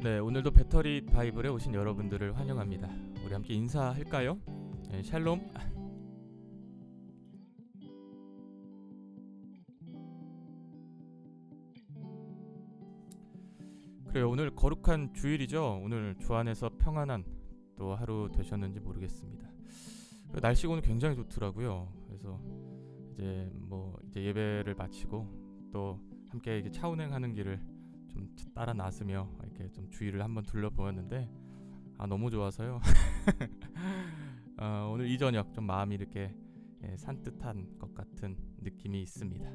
네, 오늘도 배터리 바이블에 오신 여러분들을 환영합니다. 우리 함께 인사할까요? 네, 샬롬. 그래요, 오늘 거룩한 주일이죠. 오늘 주 안에서 평안한 또 하루 되셨는지 모르겠습니다. 날씨가 오늘 굉장히 좋더라고요. 그래서 이제 예배를 마치고 또 함께 이렇게 차 운행하는 길을 좀 따라 나서며 이렇게 좀 주위를 한번 둘러보았는데 너무 좋아서요. 오늘 이 저녁 좀 마음이 이렇게 산뜻한 것 같은 느낌이 있습니다.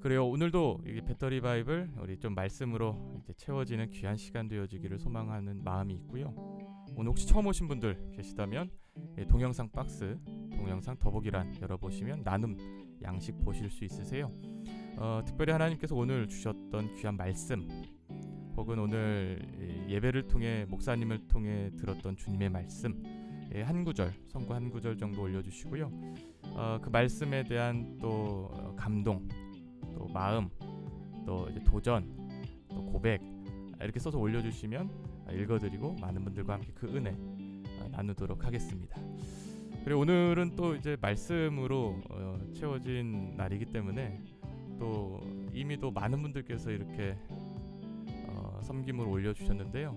그래요, 오늘도 이 배터리 바이블 우리 좀 말씀으로 이제 채워지는 귀한 시간 되어지기를 소망하는 마음이 있고요. 오늘 혹시 처음 오신 분들 계시다면 동영상 박스, 동영상 더보기란 열어보시면 나눔 양식 보실 수 있으세요. 특별히 하나님께서 오늘 주셨던 귀한 말씀, 혹은 오늘 예배를 통해 목사님을 통해 들었던 주님의 말씀 한 구절, 성구 한 구절 정도 올려주시고요. 그 말씀에 대한 또 감동, 또 마음, 또 이제 도전, 또 고백 이렇게 써서 올려주시면 읽어드리고 많은 분들과 함께 그 은혜 나누도록 하겠습니다. 그리고 오늘은 또 이제 말씀으로 채워진 날이기 때문에 또 이미 또 많은 분들께서 이렇게 섬김을 올려주셨는데요.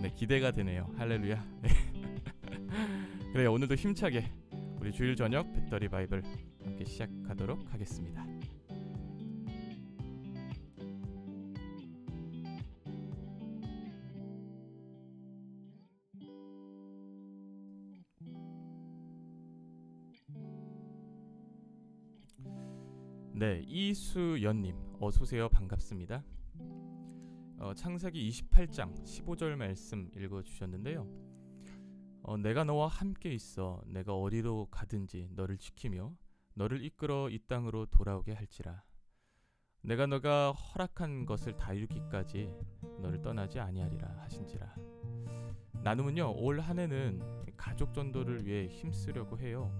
네, 기대가 되네요. 할렐루야. 그래요, 오늘도 힘차게 우리 주일 저녁 배터리 바이블 함께 시작하도록 하겠습니다. 네, 이수연님 어서오세요. 반갑습니다. 창세기 28장 15절 말씀 읽어주셨는데요. 내가 너와 함께 있어 내가 어디로 가든지 너를 지키며 너를 이끌어 이 땅으로 돌아오게 할지라. 내가 너가 허락한 것을 다 이루기까지 너를 떠나지 아니하리라 하신지라. 나눔은요, 올 한 해는 가족 전도를 위해 힘쓰려고 해요.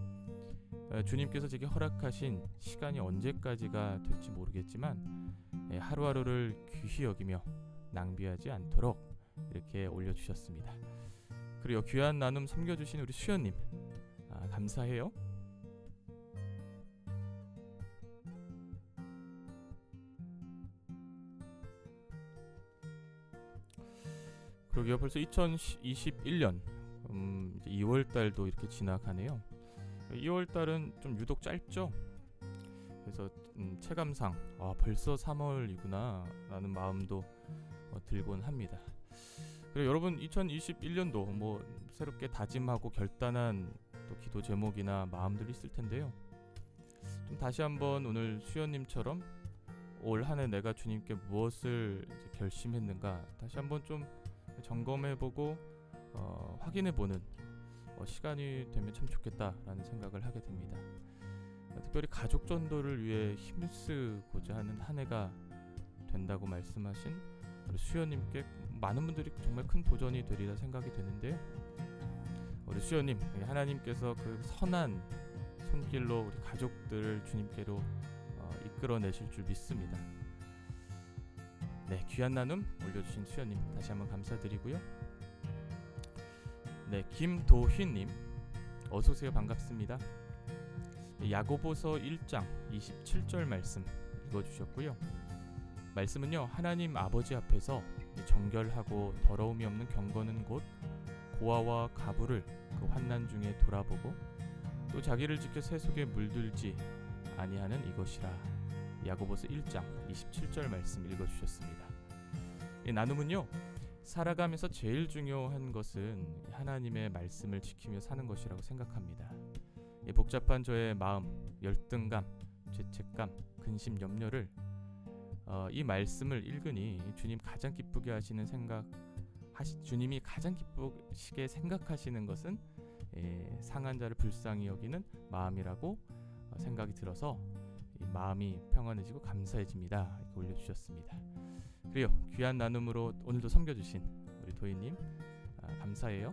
주님께서 제게 허락하신 시간이 언제까지가 될지 모르겠지만 하루하루를 귀히 여기며 낭비하지 않도록 이렇게 올려주셨습니다. 그리고 귀한 나눔 섬겨주신 우리 수연님 감사해요. 그러게요, 벌써 2021년 이제 2월달도 이렇게 지나가네요. 2월달은 좀 유독 짧죠? 그래서 체감상 벌써 3월이구나 라는 마음도 들곤 합니다. 그리고 여러분 2021년도 뭐 새롭게 다짐하고 결단한 또 기도 제목이나 마음들이 있을 텐데요. 좀 다시 한번 오늘 수연님처럼 올 한 해 내가 주님께 무엇을 이제 결심했는가 다시 한번 좀 점검해보고 확인해보는 시간이 되면 참 좋겠다라는 생각을 하게 됩니다. 특별히 가족 전도를 위해 힘쓰고자 하는 한 해가 된다고 말씀하신 우리 수연님께 많은 분들이 정말 큰 도전이 되리라 생각이 되는데요. 우리 수연님, 하나님께서 그 선한 손길로 우리 가족들을 주님께로 이끌어내실 줄 믿습니다. 네, 귀한 나눔 올려주신 수연님 다시 한번 감사드리고요. 네, 김도휘님 어서오세요. 반갑습니다. 야고보서 1장 27절 말씀 읽어주셨고요. 말씀은요, 하나님 아버지 앞에서 정결하고 더러움이 없는 경건은 곧 고아와 가부를 그 환난 중에 돌아보고 또 자기를 지켜 세속에 물들지 아니하는 이것이라. 야고보서 1장 27절 말씀 읽어주셨습니다. 이 나눔은요, 살아가면서 제일 중요한 것은 하나님의 말씀을 지키며 사는 것이라고 생각합니다. 이 복잡한 저의 마음, 열등감, 죄책감, 근심, 염려를 이 말씀을 읽으니 주님이 가장 기쁘게 생각하시는 것은 상한 자를 불쌍히 여기는 마음이라고 생각이 들어서 이 마음이 평안해지고 감사해집니다. 이렇게 올려주셨습니다. 그래요, 귀한 나눔으로 오늘도 섬겨주신 우리 도희님 감사해요.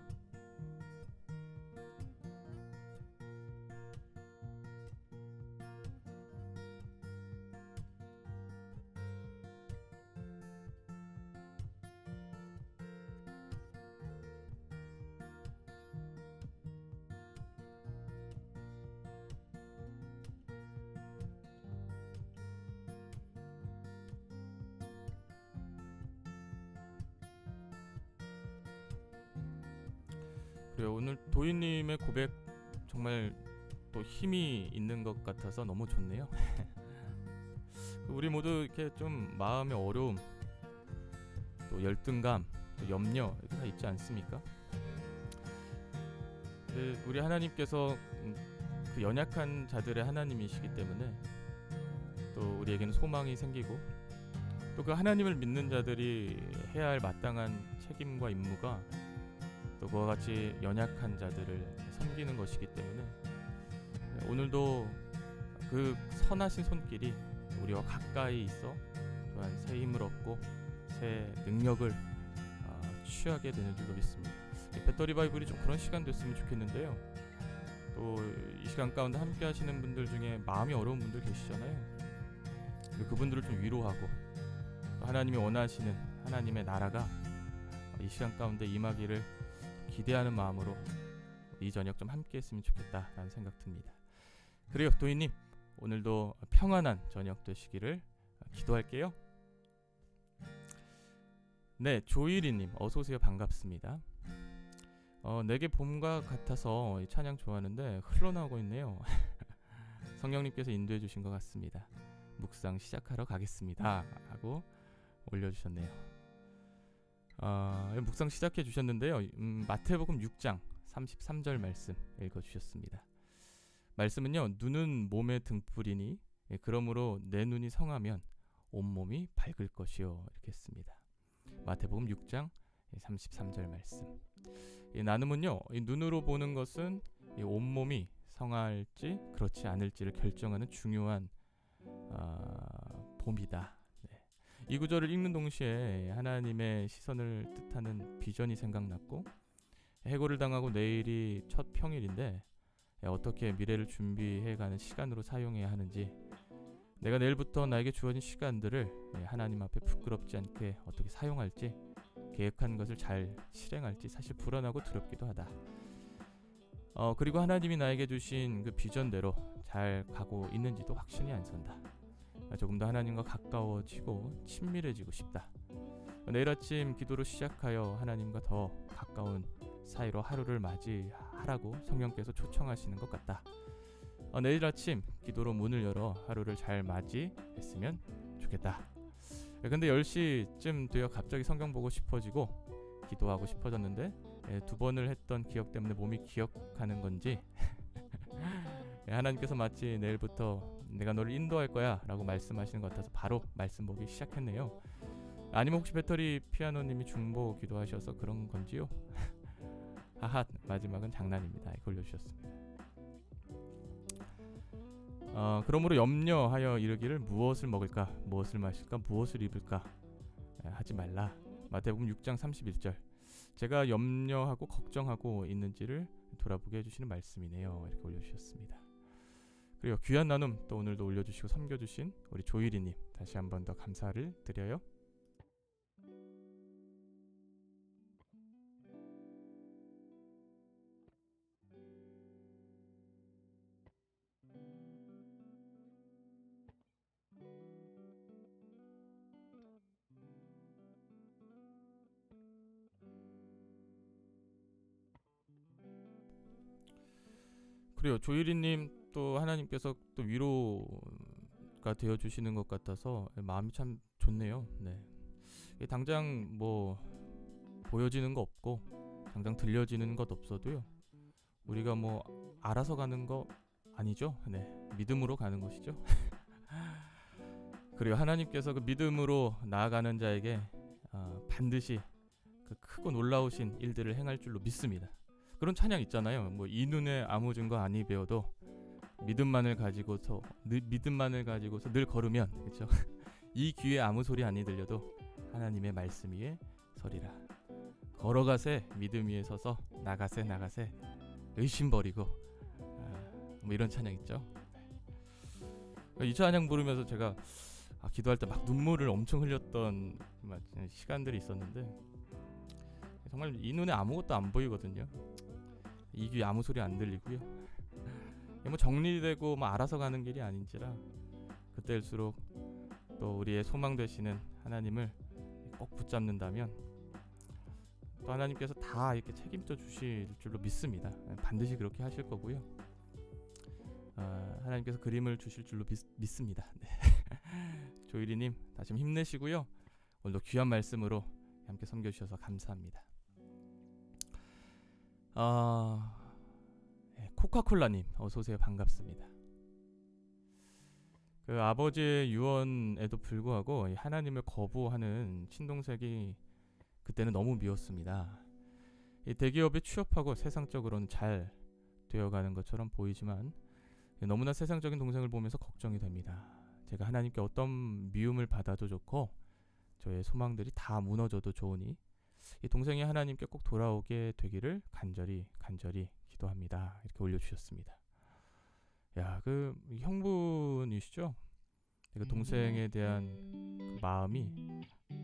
그래요. 오늘 도희님의 고백 정말 또 힘이 있는 것 같아서 너무 좋네요. 우리 모두 이렇게 좀 마음의 어려움, 또 열등감, 또 염려 다 있지 않습니까? 근데 우리 하나님께서 그 연약한 자들의 하나님이시기 때문에 또 우리에게는 소망이 생기고, 또 그 하나님을 믿는 자들이 해야 할 마땅한 책임과 임무가 또 그와 같이 연약한 자들을 섬기는 것이기 때문에 오늘도 그 선하신 손길이 우리와 가까이 있어 또한 새 힘을 얻고 새 능력을 취하게 되는 줄로 믿습니다. 배터리 바이블이 좀 그런 시간 됐으면 좋겠는데요. 또 이 시간 가운데 함께 하시는 분들 중에 마음이 어려운 분들 계시잖아요. 그분들을 좀 위로하고, 또 하나님이 원하시는 하나님의 나라가 이 시간 가운데 임하기를 기대하는 마음으로 이 저녁 좀 함께 했으면 좋겠다라는 생각 듭니다. 그래요, 도희님, 오늘도 평안한 저녁 되시기를 기도할게요. 네, 조일이님 어서오세요. 반갑습니다. 내게 봄과 같아서 이 찬양 좋아하는데 흘러나오고 있네요. 성령님께서 인도해 주신 것 같습니다. 묵상 시작하러 가겠습니다 하고 올려주셨네요. 묵상 시작해 주셨는데요. 마태복음 6장 33절 말씀 읽어주셨습니다. 말씀은요, 눈은 몸의 등불이니 그러므로 내 눈이 성하면 온몸이 밝을 것이요, 이렇게 했습니다. 마태복음 6장 33절 말씀. 이 나눔은요, 이 눈으로 보는 것은 이 온몸이 성할지 그렇지 않을지를 결정하는 중요한 봄이다. 네. 이 구절을 읽는 동시에 하나님의 시선을 뜻하는 비전이 생각났고, 해고를 당하고 내일이 첫 평일인데 어떻게 미래를 준비해가는 시간으로 사용해야 하는지, 내가 내일부터 나에게 주어진 시간들을 하나님 앞에 부끄럽지 않게 어떻게 사용할지, 계획한 것을 잘 실행할지 사실 불안하고 두렵기도 하다. 그리고 하나님이 나에게 주신 그 비전대로 잘 가고 있는지도 확신이 안 선다. 조금 더 하나님과 가까워지고 친밀해지고 싶다. 내일 아침 기도로 시작하여 하나님과 더 가까운 사이로 하루를 맞이하라고 성령께서 초청하시는 것 같다. 내일 아침 기도로 문을 열어 하루를 잘 맞이했으면 좋겠다. 근데 10시쯤 되어 갑자기 성경 보고 싶어지고 기도하고 싶어졌는데 2번을 했던 기억 때문에 몸이 기억하는 건지 하나님께서 마치 내일부터 내가 너를 인도할 거야 라고 말씀하시는 것 같아서 바로 말씀 보기 시작했네요. 아니면 혹시 배터리 피아노님이 중보 기도하셔서 그런 건지요? 하하, 마지막은 장난입니다. 올려주셨습니다. 그러므로 염려하여 이르기를 무엇을 먹을까, 무엇을 마실까, 무엇을 입을까 하지 말라. 마태복음 6장 31절. 제가 염려하고 걱정하고 있는지를 돌아보게 해주시는 말씀이네요. 이렇게 올려주셨습니다. 그리고 귀한 나눔 또 오늘도 올려주시고 섬겨주신 우리 조일이님 다시 한 번 더 감사를 드려요. 그래요, 조일이님 또 하나님께서 또 위로가 되어 주시는 것 같아서 마음이 참 좋네요. 네. 당장 뭐 보여지는 거 없고 당장 들려지는 것 없어도요, 우리가 뭐 알아서 가는 거 아니죠. 네, 믿음으로 가는 것이죠. 그리고 하나님께서 그 믿음으로 나아가는 자에게 반드시 그 크고 놀라우신 일들을 행할 줄로 믿습니다. 그런 찬양 있잖아요. 뭐 이 눈에 아무 증거 아니 배워도 믿음만을 가지고서 늘 걸으면, 그렇죠? 이 귀에 아무 소리 아니 들려도 하나님의 말씀 위에 서리라. 걸어가세 믿음 위에 서서 나가세 의심 버리고 뭐 이런 찬양 있죠. 이 찬양 부르면서 제가 기도할 때 막 눈물을 엄청 흘렸던 시간들이 있었는데, 정말 이 눈에 아무것도 안 보이거든요. 이 귀에 아무 소리 안 들리고요. 뭐 정리되고 뭐 알아서 가는 길이 아닌지라 그때일수록 또 우리의 소망 되시는 하나님을 꼭 붙잡는다면 또 하나님께서 다 이렇게 책임져 주실 줄로 믿습니다. 반드시 그렇게 하실 거고요. 하나님께서 그림을 주실 줄로 믿습니다. 네. 조일이님 다시 힘내시고요. 오늘도 귀한 말씀으로 함께 섬겨주셔서 감사합니다. 코카콜라님 어서오세요. 반갑습니다. 그 아버지의 유언에도 불구하고 하나님을 거부하는 친동생이 그때는 너무 미웠습니다. 이 대기업에 취업하고 세상적으로는 잘 되어가는 것처럼 보이지만 너무나 세상적인 동생을 보면서 걱정이 됩니다. 제가 하나님께 어떤 미움을 받아도 좋고 저의 소망들이 다 무너져도 좋으니 이 동생이 하나님께 꼭 돌아오게 되기를 간절히 기도합니다. 이렇게 올려주셨습니다. 야, 그 형분이시죠? 그 동생에 대한 그 마음이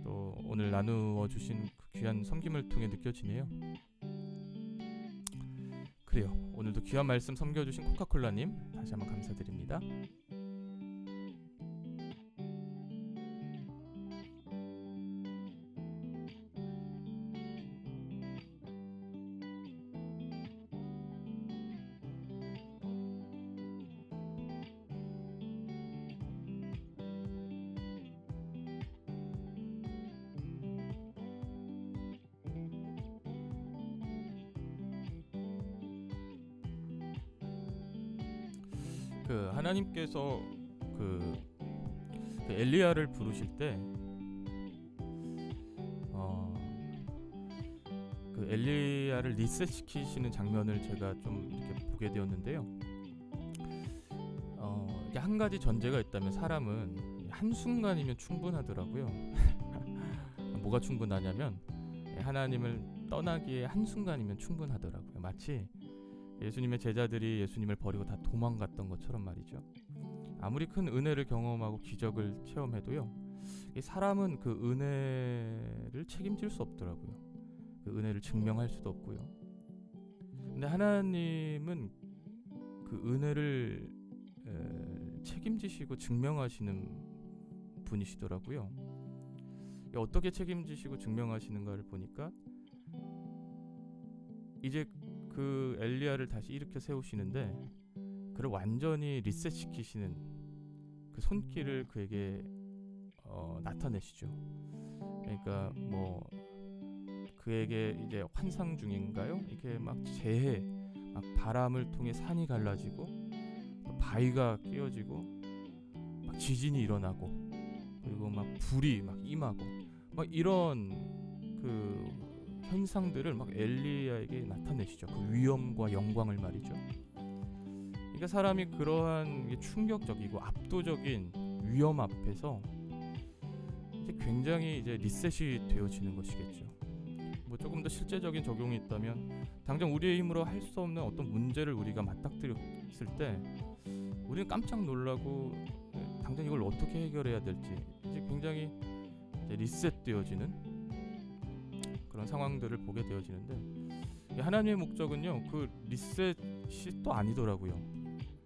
또 오늘 나누어 주신 그 귀한 섬김을 통해 느껴지네요. 그래요. 오늘도 귀한 말씀 섬겨주신 코카콜라님 다시 한번 감사드립니다. 그 하나님께서 그 엘리야를 부르실 때 그 엘리야를 리셋시키시는 장면을 제가 좀 이렇게 보게 되었는데요. 이게 한 가지 전제가 있다면 사람은 한순간이면 충분하더라고요. 뭐가 충분하냐면 하나님을 떠나기에 한순간이면 충분하더라고요. 마치 예수님의 제자들이 예수님을 버리고 다 도망갔던 것처럼 말이죠. 아무리 큰 은혜를 경험하고 기적을 체험해도요, 이 사람은 그 은혜를 책임질 수 없더라고요. 그 은혜를 증명할 수도 없고요. 근데 하나님은 그 은혜를 책임지시고 증명하시는 분이시더라고요. 어떻게 책임지시고 증명하시는가를 보니까 이제 그 엘리야를 다시 일으켜 세우시는데 그를 완전히 리셋시키시는 그 손길을 그에게 나타내시죠. 그러니까 뭐 그에게 이제 환상 중인가요? 이렇게 막 재해, 막 바람을 통해 산이 갈라지고 바위가 끼어지고 막 지진이 일어나고 그리고 막 불이 막 임하고 막 이런 그 현상들을 막 엘리야에게 나타내시죠. 그 위엄과 영광을 말이죠. 그러니까 사람이 그러한 충격적이고 압도적인 위엄 앞에서 이제 굉장히 이제 리셋이 되어지는 것이겠죠. 뭐 조금 더 실제적인 적용이 있다면 당장 우리의 힘으로 할 수 없는 어떤 문제를 우리가 맞닥뜨렸을 때 우리는 깜짝 놀라고 당장 이걸 어떻게 해결해야 될지 이제 굉장히 이제 리셋되어지는 그런 상황들을 보게 되어지는데 하나님의 목적은요 그 리셋이 또 아니더라고요.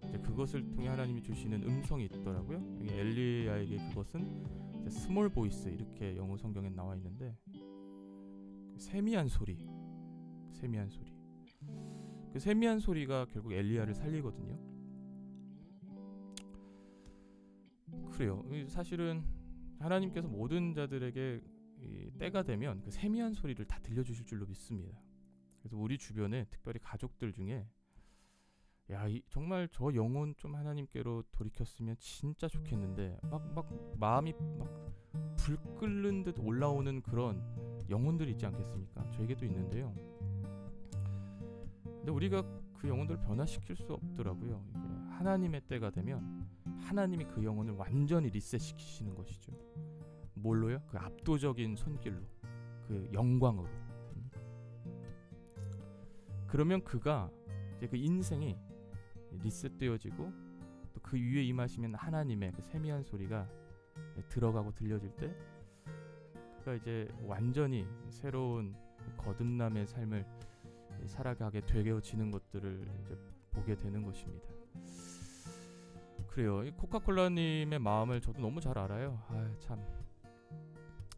이제 그것을 통해 하나님이 주시는 음성이 있더라고요. 엘리야에게 그것은 이제 스몰 보이스 이렇게 영어 성경에 나와 있는데 세미한 소리. 그 세미한 소리가 결국 엘리야를 살리거든요. 그래요. 사실은 하나님께서 모든 자들에게 때가 되면 그 세미한 소리를 다 들려주실 줄로 믿습니다. 그래서 우리 주변에 특별히 가족들 중에 정말 저 영혼 좀 하나님께로 돌이켰으면 진짜 좋겠는데 막 마음이 막 불 끓는 듯 올라오는 그런 영혼들이 있지 않겠습니까? 저에게도 있는데요. 근데 우리가 그 영혼들을 변화시킬 수 없더라고요. 이게 하나님의 때가 되면 하나님이 그 영혼을 완전히 리셋시키시는 것이죠. 뭘로요? 그 압도적인 손길로, 그 영광으로. 그러면 그가 이제 그 인생이 리셋되어지고 또 그 위에 임하시면 하나님의 그 세미한 소리가 들어가고 들려질 때 그가 이제 완전히 새로운 거듭남의 삶을 살아가게 되어지는 것들을 이제 보게 되는 것입니다. 그래요. 이 코카콜라님의 마음을 저도 너무 잘 알아요. 참.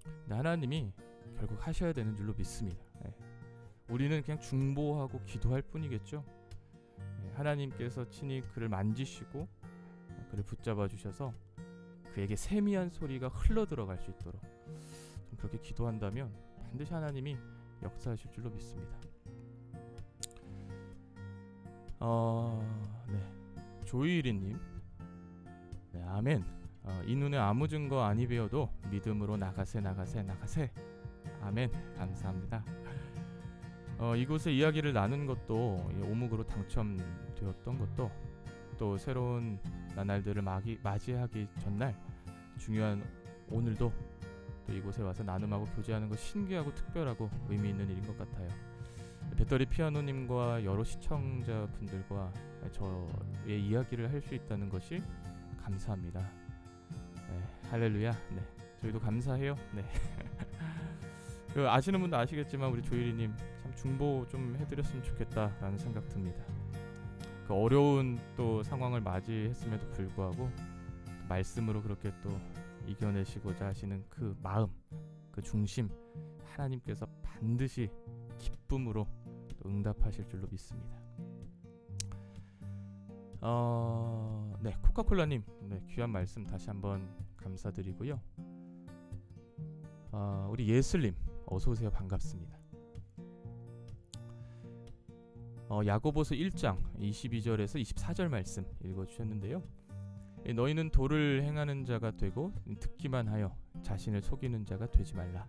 근데 하나님이 결국 하셔야 되는 줄로 믿습니다. 우리는 그냥 중보하고 기도할 뿐이겠죠. 하나님께서 친히 그를 만지시고 그를 붙잡아 주셔서 그에게 세미한 소리가 흘러 들어갈 수 있도록 좀 그렇게 기도한다면 반드시 하나님이 역사하실 줄로 믿습니다. 네, 조이리님, 네, 아멘. 이 눈에 아무 증거 아니 배워도 믿음으로 나가세. 아멘. 감사합니다. 이곳에 이야기를 나눈 것도 오묵으로 당첨되었던 것도 또 새로운 나날들을 맞이하기 전날 중요한 오늘도 또 이곳에 와서 나눔하고 교제하는 것 신기하고 특별하고 의미 있는 일인 것 같아요. 배터리 피아노님과 여러 시청자분들과 저의 이야기를 할 수 있다는 것이 감사합니다. 네, 할렐루야. 네, 저희도 감사해요. 네. 아시는 분도 아시겠지만 우리 조일이님 참 중보 좀 해드렸으면 좋겠다라는 생각 듭니다. 그 어려운 또 상황을 맞이했음에도 불구하고 말씀으로 그렇게 또 이겨내시고자 하시는 그 마음, 그 중심, 하나님께서 반드시 기쁨으로 또 응답하실 줄로 믿습니다. 네, 코카콜라님, 네, 귀한 말씀 다시 한번 감사드리고요. 우리 예슬님, 어서 오세요. 반갑습니다. 야고보서 1장 22절에서 24절 말씀 읽어주셨는데요. 너희는 도를 행하는 자가 되고 듣기만 하여 자신을 속이는 자가 되지 말라.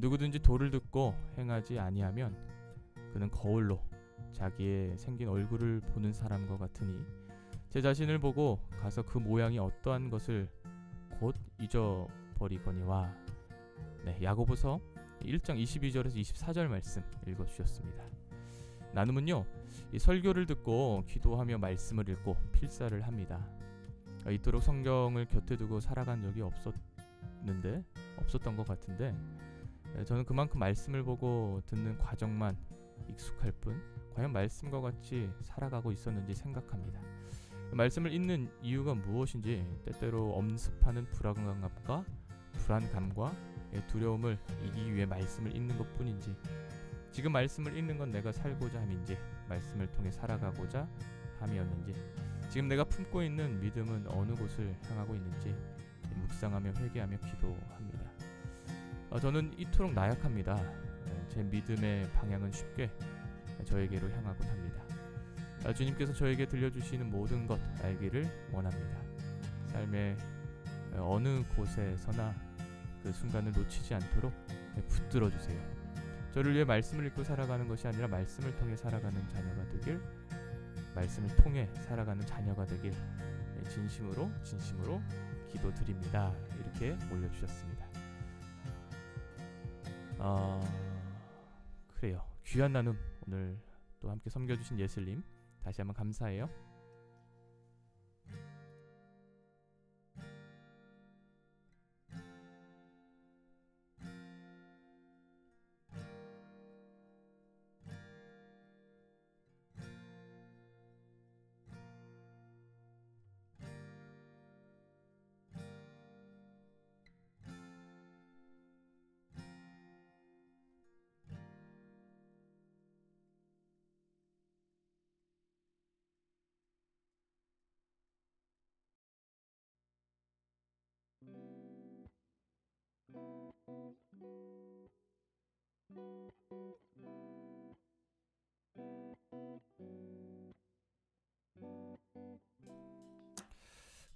누구든지 도를 듣고 행하지 아니하면 그는 거울로 자기의 생긴 얼굴을 보는 사람과 같으니 제 자신을 보고 가서 그 모양이 어떠한 것을 곧 잊어버리거니와. 네, 야고보서 1장 22절에서 24절 말씀 읽어주셨습니다. 나눔은요, 이 설교를 듣고 기도하며 말씀을 읽고 필사를 합니다. 이토록 성경을 곁에 두고 살아간 적이 없었던 것 같은데 저는 그만큼 말씀을 보고 듣는 과정만 익숙할 뿐 과연 말씀과 같이 살아가고 있었는지 생각합니다. 말씀을 읽는 이유가 무엇인지 때때로 엄습하는 불안감과 두려움을 이기기 위해 말씀을 읽는 것뿐인지, 지금 말씀을 읽는 건 내가 살고자 함인지, 말씀을 통해 살아가고자 함이었는지, 지금 내가 품고 있는 믿음은 어느 곳을 향하고 있는지 묵상하며 회개하며 기도합니다. 저는 이토록 나약합니다. 제 믿음의 방향은 쉽게 저에게로 향하곤 합니다. 주님께서 저에게 들려주시는 모든 것 알기를 원합니다. 삶의 어느 곳에서나 그 순간을 놓치지 않도록 붙들어 주세요. 저를 위해 말씀을 읽고 살아가는 것이 아니라 말씀을 통해 살아가는 자녀가 되길, 말씀을 통해 살아가는 자녀가 되길 진심으로 기도드립니다. 이렇게 올려주셨습니다. 그래요. 귀한 나눔 오늘 또 함께 섬겨주신 예슬님 다시 한번 감사해요.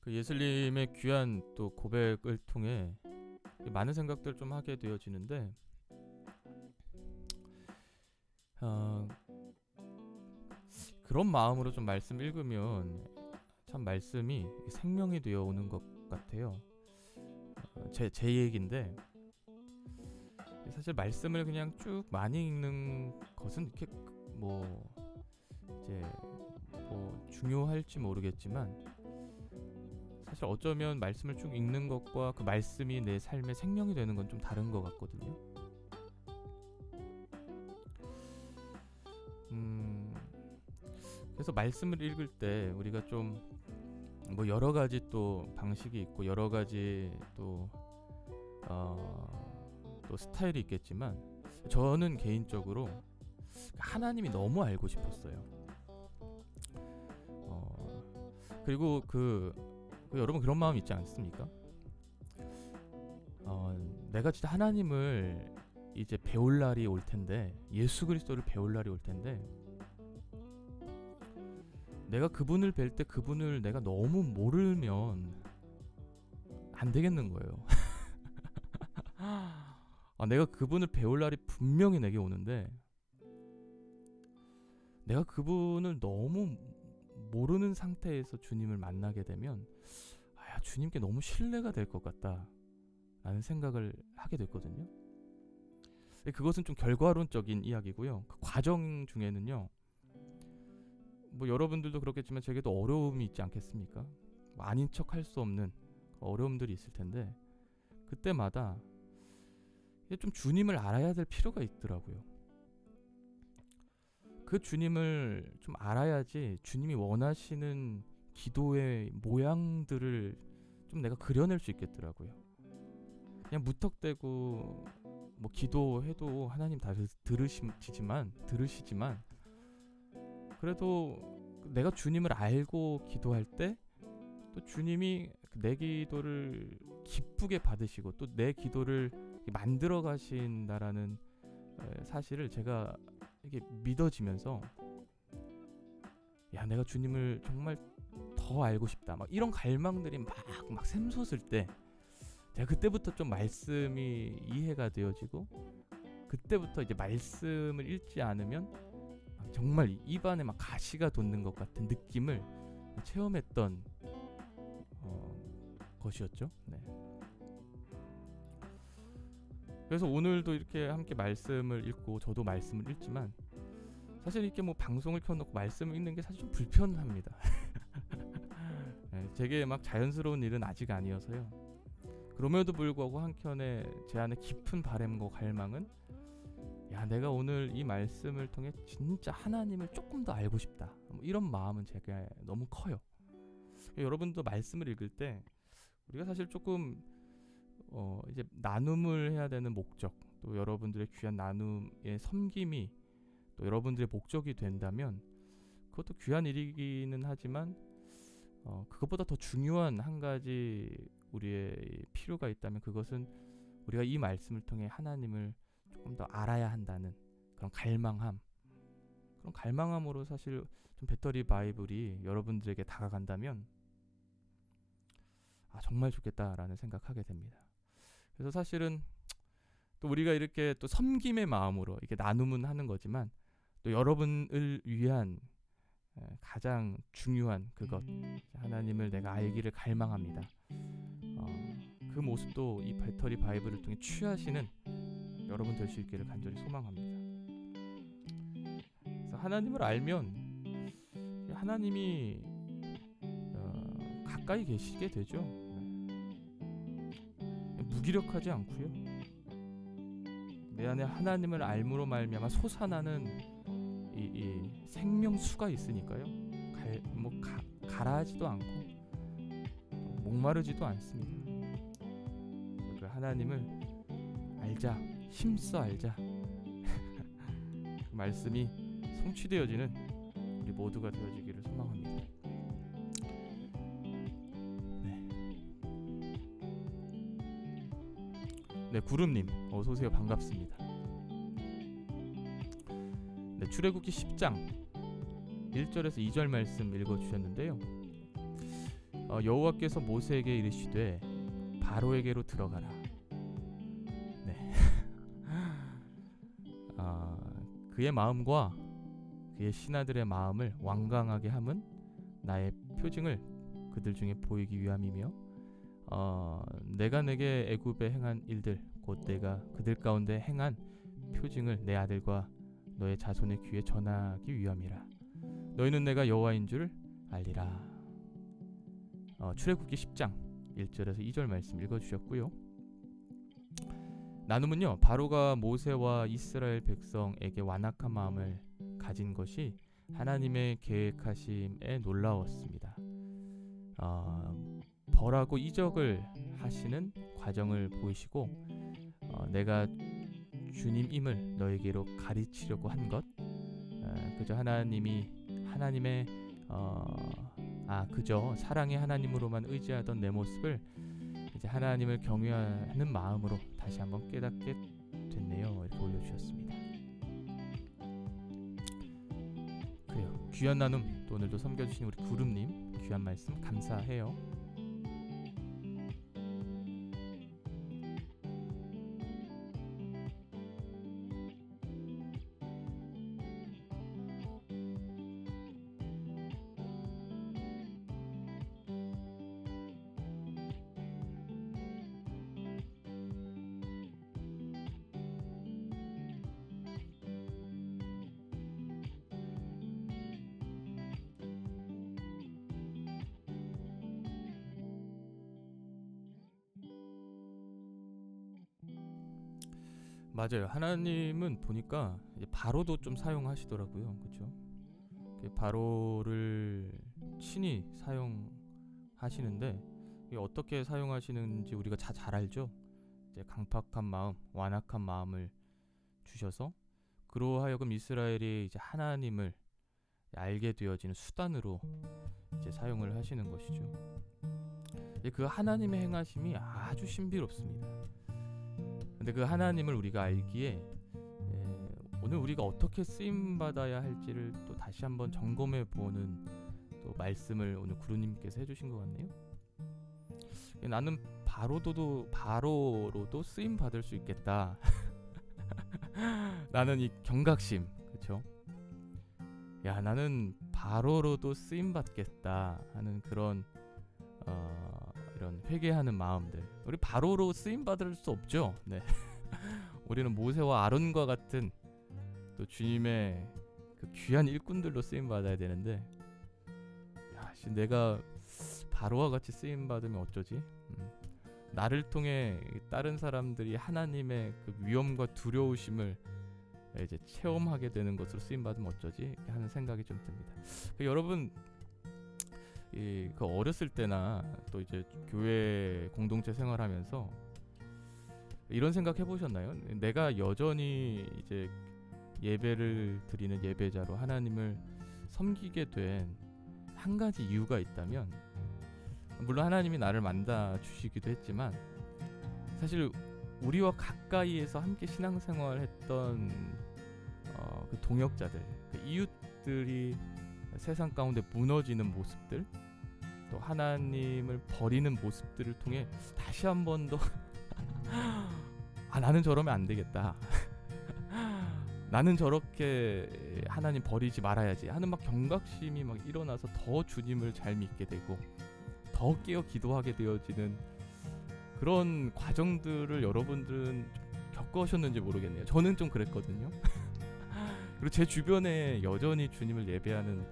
그 예슬님의 귀한 또 고백을 통해 많은 생각들 좀 하게 되어지는데, 그런 마음으로 좀 말씀 읽으면 참 말씀이 생명이 되어 오는 것 같아요. 제 얘기인데, 사실 말씀을 그냥 쭉 많이 읽는 것은 이렇게 중요할지 모르겠지만, 사실 어쩌면 말씀을 쭉 읽는 것과 그 말씀이 내 삶의 생명이 되는 건 좀 다른 것 같거든요. 그래서 말씀을 읽을 때 우리가 좀 여러 가지 또 방식이 있고 여러 가지 또 스타일이 있겠지만, 저는 개인적으로 하나님이 너무 알고 싶었어요. 그리고 여러분 그런 마음 있지 않습니까? 내가 진짜 하나님을 이제 배울 날이 올 텐데, 예수 그리스도를 배울 날이 올 텐데, 내가 그분을 뵐 때 그분을 내가 너무 모르면 안 되겠는 거예요. 내가 그분을 배울 날이 분명히 내게 오는데, 내가 그분을 너무 모르는 상태에서 주님을 만나게 되면 주님께 너무 신뢰가 될 것 같다 라는 생각을 하게 됐거든요. 그것은 좀 결과론적인 이야기고요. 그 과정 중에는요, 뭐 여러분들도 그렇겠지만 제게도 어려움이 있지 않겠습니까? 아닌 척 할 수 없는 어려움들이 있을 텐데, 그때마다 좀 주님을 알아야 될 필요가 있더라고요. 그 주님을 좀 알아야지 주님이 원하시는 기도의 모양들을 좀 내가 그려낼 수 있겠더라고요. 그냥 무턱대고 뭐 기도해도 하나님 다 들으시지만 그래도 내가 주님을 알고 기도할 때 또 주님이 내 기도를 기쁘게 받으시고 또 내 기도를 만들어 가신다라는 사실을 제가 이게 믿어지면서, 내가 주님을 정말 더 알고 싶다, 막 이런 갈망들이 막 샘솟을 때, 제가 그때부터 좀 말씀이 이해가 되어지고, 그때부터 이제 말씀을 읽지 않으면 정말 입안에 막 가시가 돋는 것 같은 느낌을 체험했던 것이었죠. 네. 그래서 오늘도 이렇게 함께 말씀을 읽고 저도 말씀을 읽지만, 사실 이렇게 뭐 방송을 켜놓고 말씀을 읽는 게 사실 좀 불편합니다. 네, 제게 막 자연스러운 일은 아직 아니어서요. 그럼에도 불구하고 한켠에 제 안에 깊은 바람과 갈망은, 내가 오늘 이 말씀을 통해 진짜 하나님을 조금 더 알고 싶다, 뭐 이런 마음은 제가 너무 커요. 여러분도 말씀을 읽을 때 우리가 사실 조금 이제 나눔을 해야 되는 목적, 또 여러분들의 귀한 나눔의 섬김이 또 여러분들의 목적이 된다면, 그것도 귀한 일이기는 하지만 그것보다 더 중요한 한 가지 우리의 필요가 있다면, 그것은 우리가 이 말씀을 통해 하나님을 조금 더 알아야 한다는 그런 갈망함, 그런 갈망함으로 사실 좀 배터리 바이블이 여러분들에게 다가간다면 정말 좋겠다라는 생각하게 됩니다. 그래서 사실은 또 우리가 이렇게 또 섬김의 마음으로 이렇게 나눔은 하는 거지만, 또 여러분을 위한 가장 중요한 그것, 하나님을 내가 알기를 갈망합니다. 그 모습도 이 배터리 바이블을 통해 취하시는 여러분 될 수 있기를 간절히 소망합니다. 그래서 하나님을 알면 하나님이 가까이 계시게 되죠. 무기력하지 않고요. 내 안에 하나님을 알므로 말미암아 솟아나는 이 생명수가 있으니까요. 가라하지도 않고 목마르지도 않습니다. 그 하나님을 알자, 힘써 알자. 그 말씀이 성취되어지는 우리 모두가 되어지기를 소망합니다. 네, 구름님 어서 오세요. 반갑습니다. 네, 출애굽기 10장 1절에서 2절 말씀 읽어주셨는데요. 여호와께서 모세에게 이르시되 바로에게로 들어가라. 네. 그의 마음과 그의 신하들의 마음을 완강하게 함은 나의 표징을 그들 중에 보이기 위함이며, 내가 내게 애굽에 행한 일들 곧 내가 그들 가운데 행한 표징을 내 아들과 너의 자손의 귀에 전하기 위함이라. 너희는 내가 여호와인 줄 알리라. 출애굽기 10장 1절에서 2절 말씀 읽어주셨고요. 나눔은요, 바로가 모세와 이스라엘 백성에게 완악한 마음을 가진 것이 하나님의 계획하심에 놀라웠습니다. 벌하고 이적을 하시는 과정을 보이시고, 내가 주님임을 너에게로 가르치려고 한 것, 그저 하나님의 그저 사랑의 하나님으로만 의지하던 내 모습을 이제 하나님을 경외하는 마음으로 다시 한번 깨닫게 됐네요. 이렇게 올려주셨습니다. 그래요. 귀한 나눔, 또 오늘도 섬겨주신 우리 구름님 귀한 말씀 감사해요. 맞아요. 하나님은 보니까 이제 바로도 좀 사용하시더라고요. 그렇죠? 바로를 친히 사용하시는데 이게 어떻게 사용하시는지 우리가 잘 알죠. 이제 강팍한 마음, 완악한 마음을 주셔서 그로하여금 이스라엘이 이제 하나님을 알게 되어지는 수단으로 이제 사용을 하시는 것이죠. 그 하나님의 행하심이 아주 신비롭습니다. 근데 그 하나님을 우리가 알기에 오늘 우리가 어떻게 쓰임 받아야 할지를 또 다시 한번 점검해 보는 또 말씀을 오늘 구루님께서 해주신 것 같네요. 나는 바로로도 쓰임 받을 수 있겠다. 나는 이 경각심, 그렇죠? 야, 나는 바로로도 쓰임 받겠다 하는 그런 이런 회개하는 마음들. 우리 바로로 쓰임 받을 수 없죠. 네. 우리는 모세와 아론과 같은 또 주님의 그 귀한 일꾼들로 쓰임 받아야 되는데, 야, 내가 바로와 같이 쓰임 받으면 어쩌지? 나를 통해 다른 사람들이 하나님의 그 위엄과 두려우심을 이제 체험하게 되는 것으로 쓰임 받으면 어쩌지? 하는 생각이 좀 듭니다. 여러분, 그 어렸을 때나 또 이제 교회 공동체 생활하면서 이런 생각 해보셨나요? 내가 여전히 이제 예배를 드리는 예배자로 하나님을 섬기게 된 한 가지 이유가 있다면, 물론 하나님이 나를 만나 주시기도 했지만 사실 우리와 가까이에서 함께 신앙생활했던 그 동역자들, 그 이웃들이 세상 가운데 무너지는 모습들, 또 하나님을 버리는 모습들을 통해 다시 한 번 더 나는 저러면 안 되겠다. 나는 저렇게 하나님 버리지 말아야지 하는 막 경각심이 막 일어나서 더 주님을 잘 믿게 되고 더 깨어 기도하게 되어지는 그런 과정들을 여러분들은 겪으셨는지 모르겠네요. 저는 좀 그랬거든요. 그리고 제 주변에 여전히 주님을 예배하는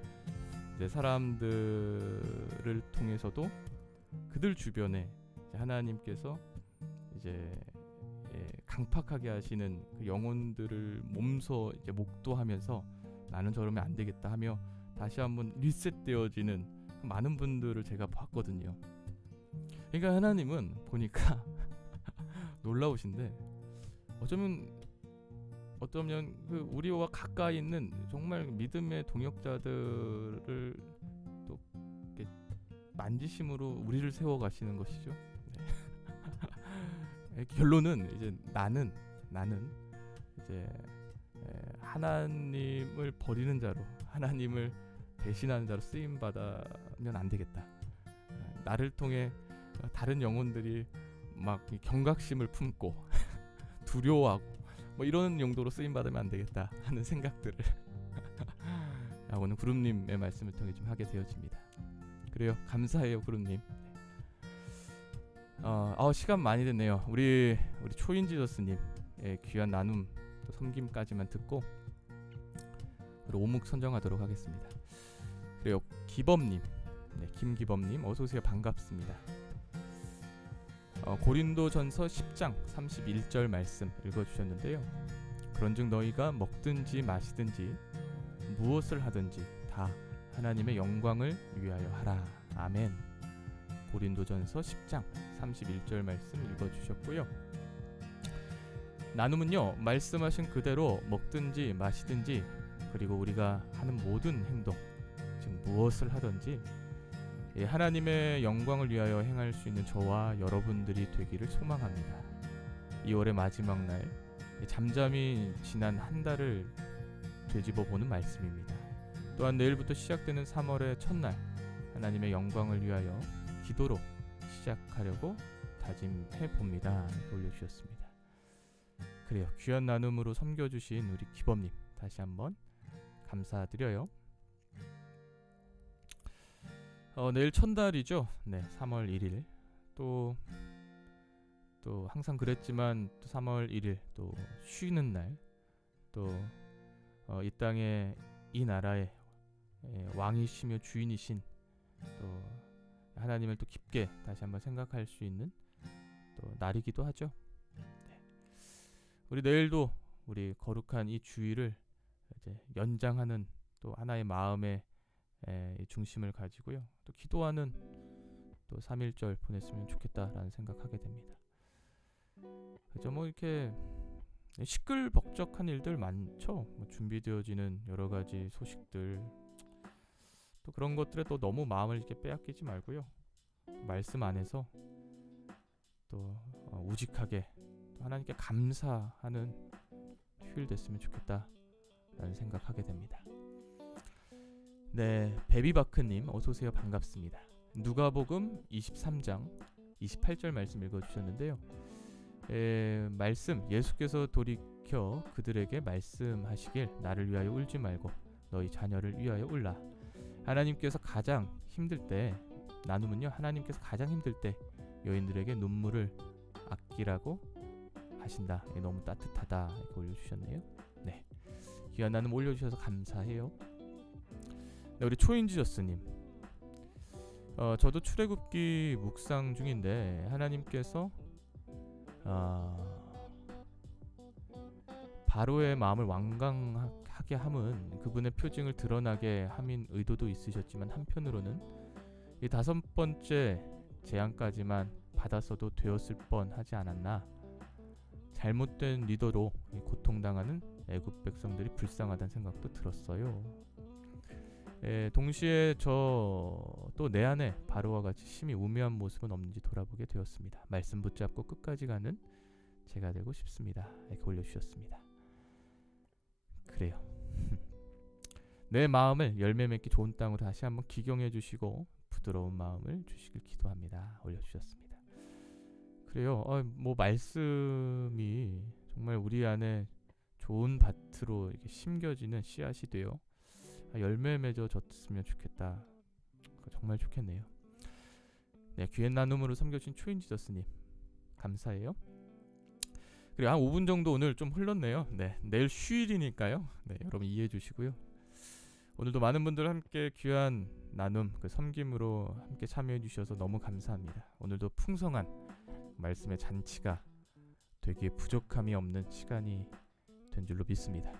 이제 사람들을 통해서도 그들 주변에 이제 하나님께서 이제 강팍하게 하시는 그 영혼들을 몸소 이제 목도하면서 나는 저러면 안 되겠다 하며 다시 한번 리셋되어지는 많은 분들을 제가 봤거든요. 그러니까 하나님은 보니까 놀라우신데 어쩌면 그 우리와 가까이 있는 정말 믿음의 동역자들을 또 이렇게 만지심으로 우리를 세워 가시는 것이죠. 네. 결론은 이제 나는 이제 하나님을 버리는 자로, 하나님을 대신하는 자로 쓰임 받으면 안 되겠다. 나를 통해 다른 영혼들이 막 경각심을 품고 두려워하고 뭐 이런 용도로 쓰임 받으면 안 되겠다 하는 생각들을 오늘 구름님의 말씀을 통해 좀 하게 되어집니다. 그래요, 감사해요 구름님. 시간 많이 됐네요. 우리 초인지저스님 귀한 나눔 또 섬김까지만 듣고 우리 오묵 선정하도록 하겠습니다. 그래요, 기범님, 김기범님 어서 오세요. 반갑습니다. 고린도전서 10장 31절 말씀 읽어주셨는데요. 그런즉 너희가 먹든지 마시든지 무엇을 하든지 다 하나님의 영광을 위하여 하라. 아멘. 고린도전서 10장 31절 말씀 읽어주셨고요. 나눔은요, 말씀하신 그대로 먹든지 마시든지 그리고 우리가 하는 모든 행동, 즉 무엇을 하든지 하나님의 영광을 위하여 행할 수 있는 저와 여러분들이 되기를 소망합니다. 2월의 마지막 날, 잠잠히 지난 한 달을 되짚어보는 말씀입니다. 또한 내일부터 시작되는 3월의 첫날, 하나님의 영광을 위하여 기도로 시작하려고 다짐해 봅니다. 올려주셨습니다. 그래요. 귀한 나눔으로 섬겨주신 우리 기범님 다시 한번 감사드려요. 내일 첫날이죠. 네, 3월 1일. 또 항상 그랬지만 또 3월 1일 또 쉬는 날, 또 이 땅에 이 나라의 왕이시며 주인이신 또 하나님을 또 깊게 다시 한번 생각할 수 있는 또 날이기도 하죠. 네. 우리 내일도 우리 거룩한 이 주일을 이제 연장하는 또 하나의 마음의 중심을 가지고요. 또 기도하는 또 3.1절 보냈으면 좋겠다라는 생각하게 됩니다. 그죠? 뭐 이렇게 시끌벅적한 일들 많죠. 뭐 준비되어지는 여러 가지 소식들, 또 그런 것들에 또 너무 마음을 이렇게 빼앗기지 말고요. 말씀 안에서 또 우직하게 또 하나님께 감사하는 휴일 됐으면 좋겠다라는 생각하게 됩니다. 네, 베비바크님 어서오세요. 반갑습니다. 누가복음 23장 28절 말씀 읽어주셨는데요. 말씀, 예수께서 돌이켜 그들에게 말씀하시길 나를 위하여 울지 말고 너희 자녀를 위하여 울라. 하나님께서 가장 힘들 때, 나눔은요, 하나님께서 가장 힘들 때 여인들에게 눈물을 아끼라고 하신다. 너무 따뜻하다. 이렇게 올려주셨네요. 네, 귀한 나눔 올려주셔서 감사해요. 네, 우리 초인지저스님, 저도 출애굽기 묵상 중인데 하나님께서 바로의 마음을 완강하게 함은 그분의 표징을 드러나게 함인 의도도 있으셨지만, 한편으로는 이 5번째 재앙까지만 받았어도 되었을 뻔하지 않았나. 잘못된 리더로 고통당하는 애굽 백성들이 불쌍하다는 생각도 들었어요. 동시에 저 또 내 안에 바로와 같이 심히 우매한 모습은 없는지 돌아보게 되었습니다. 말씀 붙잡고 끝까지 가는 제가 되고 싶습니다. 이렇게 올려주셨습니다. 그래요. 내 마음을 열매 맺기 좋은 땅으로 다시 한번 기경해 주시고 부드러운 마음을 주시길 기도합니다. 올려주셨습니다. 그래요. 뭐 말씀이 정말 우리 안에 좋은 밭으로 이렇게 심겨지는 씨앗이 되어 열매 맺어졌으면 좋겠다. 정말 좋겠네요. 네, 귀한 나눔으로 섬겨주신 초인지저스님 감사해요. 그리고 한 5분 정도 오늘 좀 흘렀네요. 네, 내일 휴일이니까요. 네, 여러분 이해해 주시고요. 오늘도 많은 분들 함께 귀한 나눔, 그 섬김으로 함께 참여해 주셔서 너무 감사합니다. 오늘도 풍성한 말씀의 잔치가 되기에 부족함이 없는 시간이 된 줄로 믿습니다.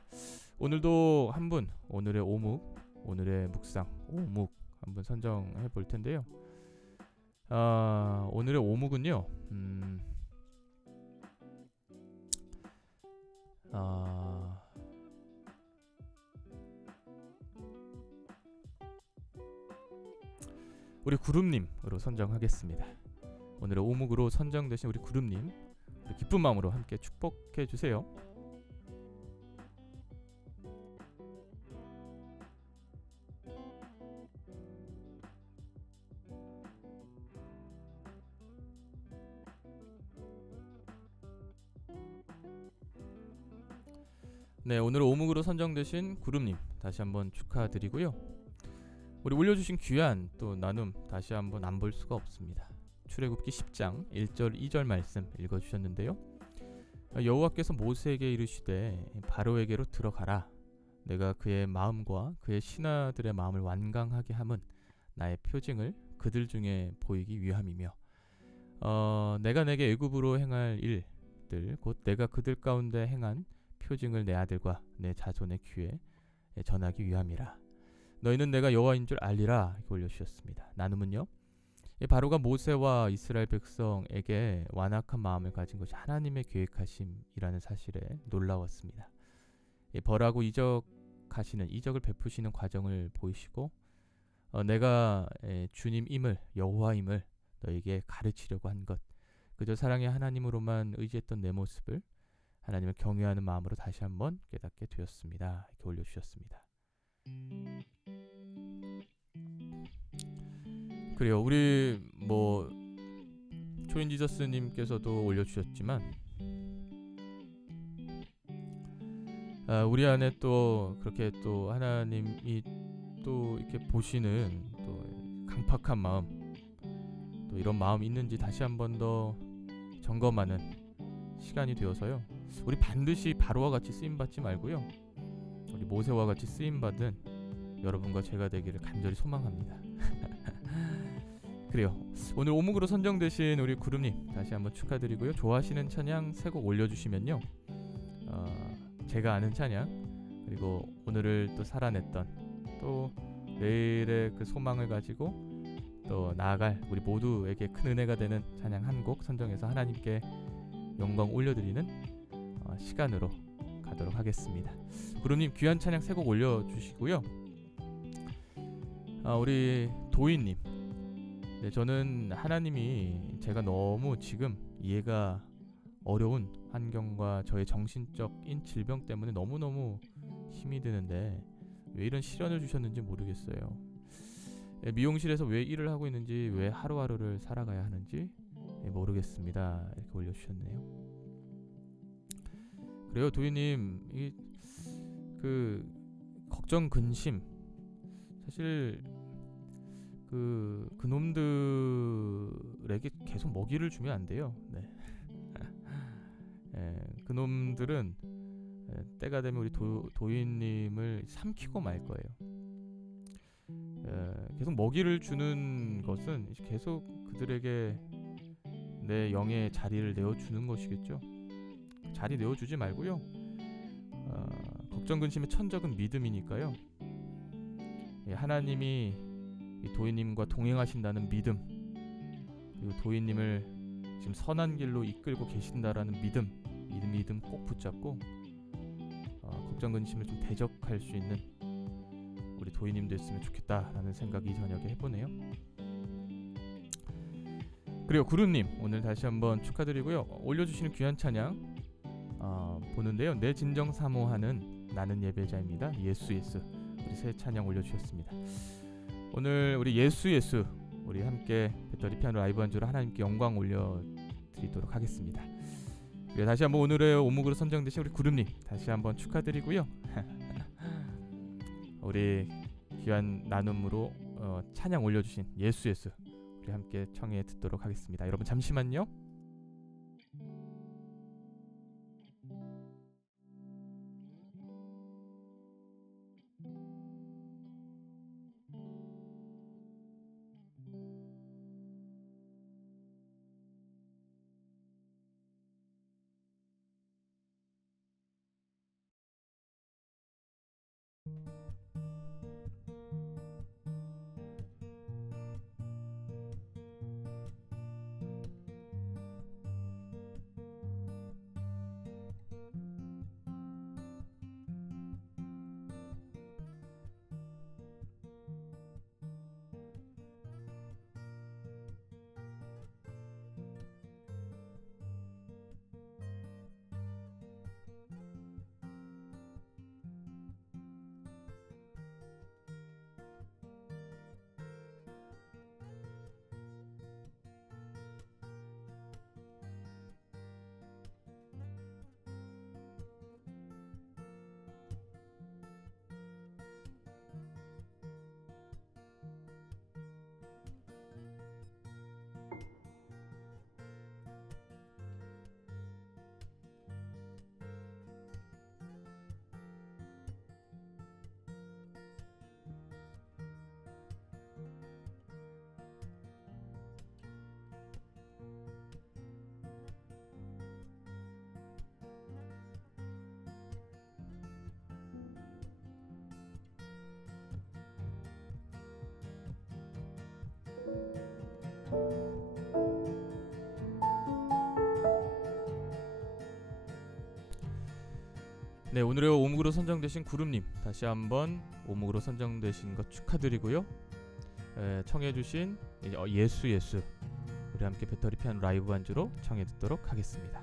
오늘도 한 분, 오늘의 오묵, 오늘의 묵상, 오묵 한 분 선정해 볼 텐데요. 오늘의 오묵은요, 우리 구름님으로 선정하겠습니다. 오늘의 오묵으로 선정되신 우리 구름님, 우리 기쁜 마음으로 함께 축복해 주세요. 네, 오늘 오묵으로 선정되신 구름님 다시 한번 축하드리고요. 우리 올려주신 귀한 또 나눔 다시 한번 안 볼 수가 없습니다. 출애굽기 10장 1절 2절 말씀 읽어주셨는데요. 여호와께서 모세에게 이르시되 바로에게로 들어가라. 내가 그의 마음과 그의 신하들의 마음을 완강하게 함은 나의 표징을 그들 중에 보이기 위함이며, 내가 내게 애굽으로 행할 일들 곧 내가 그들 가운데 행한 표징을 내 아들과 내 자손의 귀에 전하기 위함이라. 너희는 내가 여호와인 줄 알리라. 이렇게 올려주셨습니다. 나눔은요, 바로가 모세와 이스라엘 백성에게 완악한 마음을 가진 것이 하나님의 계획하심이라는 사실에 놀라웠습니다. 벌하고 이적 이적하시는 이적을 베푸시는 과정을 보이시고 내가 주님임을 여호와임을 너에게 가르치려고 한 것 그저 사랑의 하나님으로만 의지했던 내 모습을 하나님을 경외하는 마음으로 다시 한번 깨닫게 되었습니다. 이렇게 올려주셨습니다. 그래요. 우리 초인지저스님께서도 올려주셨지만 우리 안에 또 그렇게 또 하나님이 또 이렇게 보시는 또 강팍한 마음 또 이런 마음이 있는지 다시 한번 더 점검하는 시간이 되어서요. 우리 반드시 바로와 같이 쓰임받지 말고요. 우리 모세와 같이 쓰임받은 여러분과 제가 되기를 간절히 소망합니다. 그래요. 오늘 오묵으로 선정되신 우리 구름님 다시 한번 축하드리고요. 좋아하시는 찬양 세 곡 올려주시면요. 제가 아는 찬양 그리고 오늘을 또 살아냈던 또 내일의 그 소망을 가지고 또 나아갈 우리 모두에게 큰 은혜가 되는 찬양 한 곡 선정해서 하나님께 영광 올려드리는 시간으로 가도록 하겠습니다. 구름님 귀한 찬양 세 곡 올려주시고요. 우리 도희님 저는 하나님이 제가 너무 지금 이해가 어려운 환경과 저의 정신적인 질병 때문에 너무너무 힘이 드는데 왜 이런 시련을 주셨는지 모르겠어요. 미용실에서 왜 일을 하고 있는지 왜 하루하루를 살아가야 하는지 모르겠습니다. 이렇게 올려주셨네요. 그래요 도희님 그 걱정 근심 사실 그놈들에게 계속 먹이를 주면 안 돼요. 네. 그놈들은 때가 되면 우리 도희님을 삼키고 말 거예요. 계속 먹이를 주는 것은 계속 그들에게 내 영의 자리를 내어주는 것이겠죠. 자리 내어주지 말고요. 걱정 근심의 천적은 믿음이니까요. 하나님이 이 도희님과 동행하신다는 믿음 그리고 도희님을 지금 선한 길로 이끌고 계신다라는 믿음 꼭 붙잡고 걱정 근심을 좀 대적할 수 있는 우리 도희님 됐으면 좋겠다라는 생각이 저녁에 해보네요. 그리고 구름님 오늘 다시 한번 축하드리고요. 올려주시는 귀한 찬양 보는데요. 내 진정 사모하는 나는 예배자입니다. 예수 우리 새 찬양 올려주셨습니다. 오늘 우리 예수 우리 함께 배터리 피아노 라이브 한주로 하나님께 영광 올려드리도록 하겠습니다. 다시 한번 오늘의 오묵으로 선정되신 우리 구름님 다시 한번 축하드리고요. 우리 귀한 나눔으로 찬양 올려주신 예수 우리 함께 청해 듣도록 하겠습니다. 여러분 잠시만요. 네, 오늘의 오묵으로 선정되신 구름님 다시 한번 오묵으로 선정되신 것 축하드리고요. 청해주신 예수 우리 함께 배터리 피아노 라이브 반주로 청해 듣도록 하겠습니다.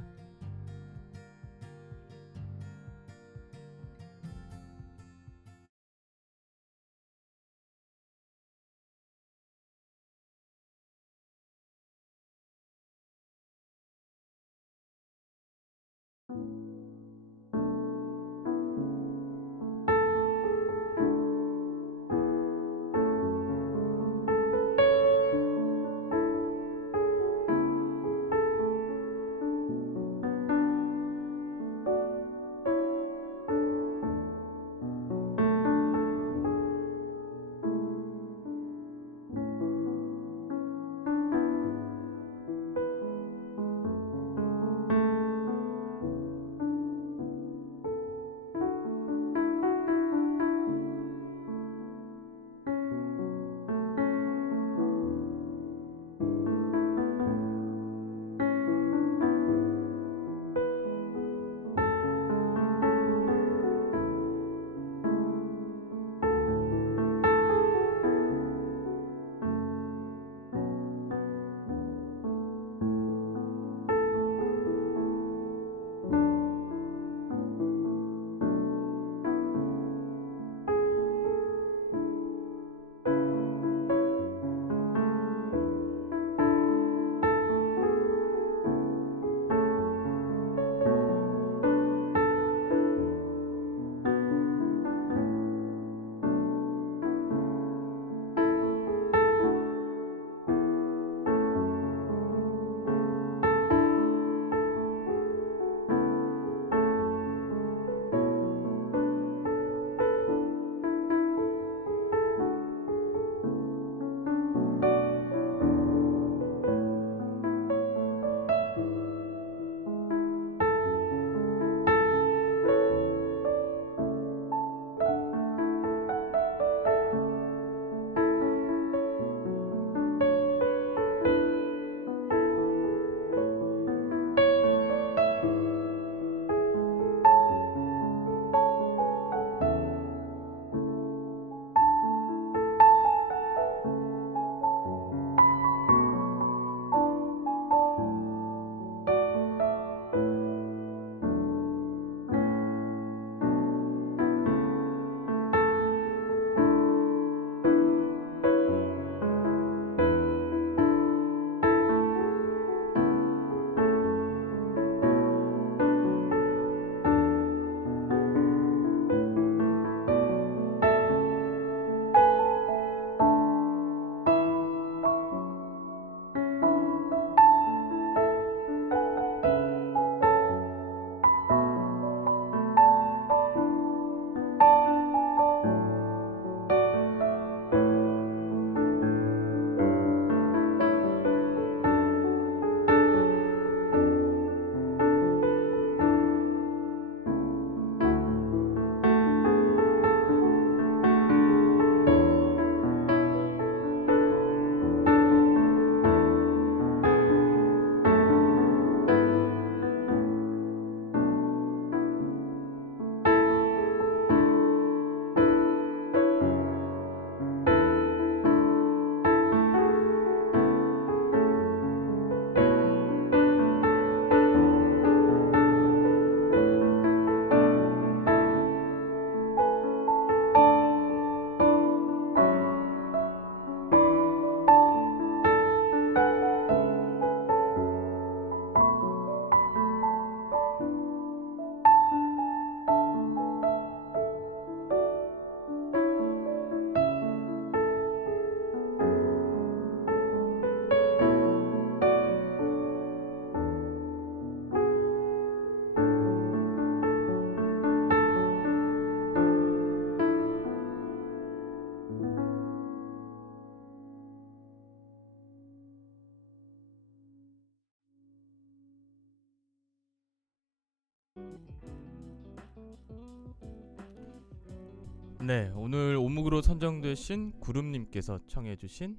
네, 오늘 오묵으로 선정되신 구름님께서 청해주신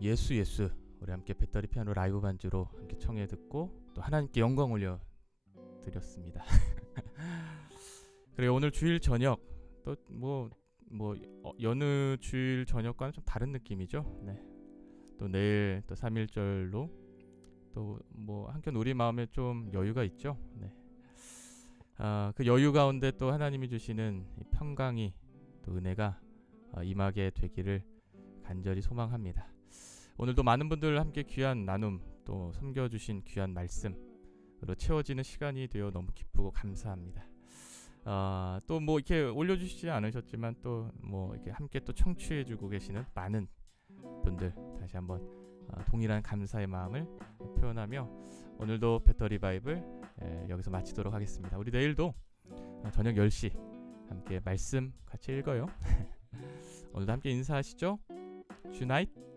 예수 우리 함께 배터리 피아노 라이브 반주로 함께 청해 듣고 또 하나님께 영광 올려 드렸습니다. 그리고 오늘 주일 저녁 또 여느 주일 저녁과는 좀 다른 느낌이죠. 네. 또 내일 또 3.1절로 또 뭐 한켠 우리 마음에 좀 여유가 있죠. 네. 그 여유 가운데 또 하나님이 주시는 이 평강이 또 은혜가 임하게 되기를 간절히 소망합니다. 오늘도 많은 분들 함께 귀한 나눔 또 섬겨주신 귀한 말씀으로 채워지는 시간이 되어 너무 기쁘고 감사합니다. 또 뭐 이렇게 올려주시지 않으셨지만 또 뭐 이렇게 함께 또 청취해주고 계시는 많은 분들 다시 한번 동일한 감사의 마음을 표현하며 오늘도 배터리 바이블 여기서 마치도록 하겠습니다. 우리 내일도 저녁 10시 함께 말씀 같이 읽어요. 오늘도 함께 인사하시죠. 굿나잇.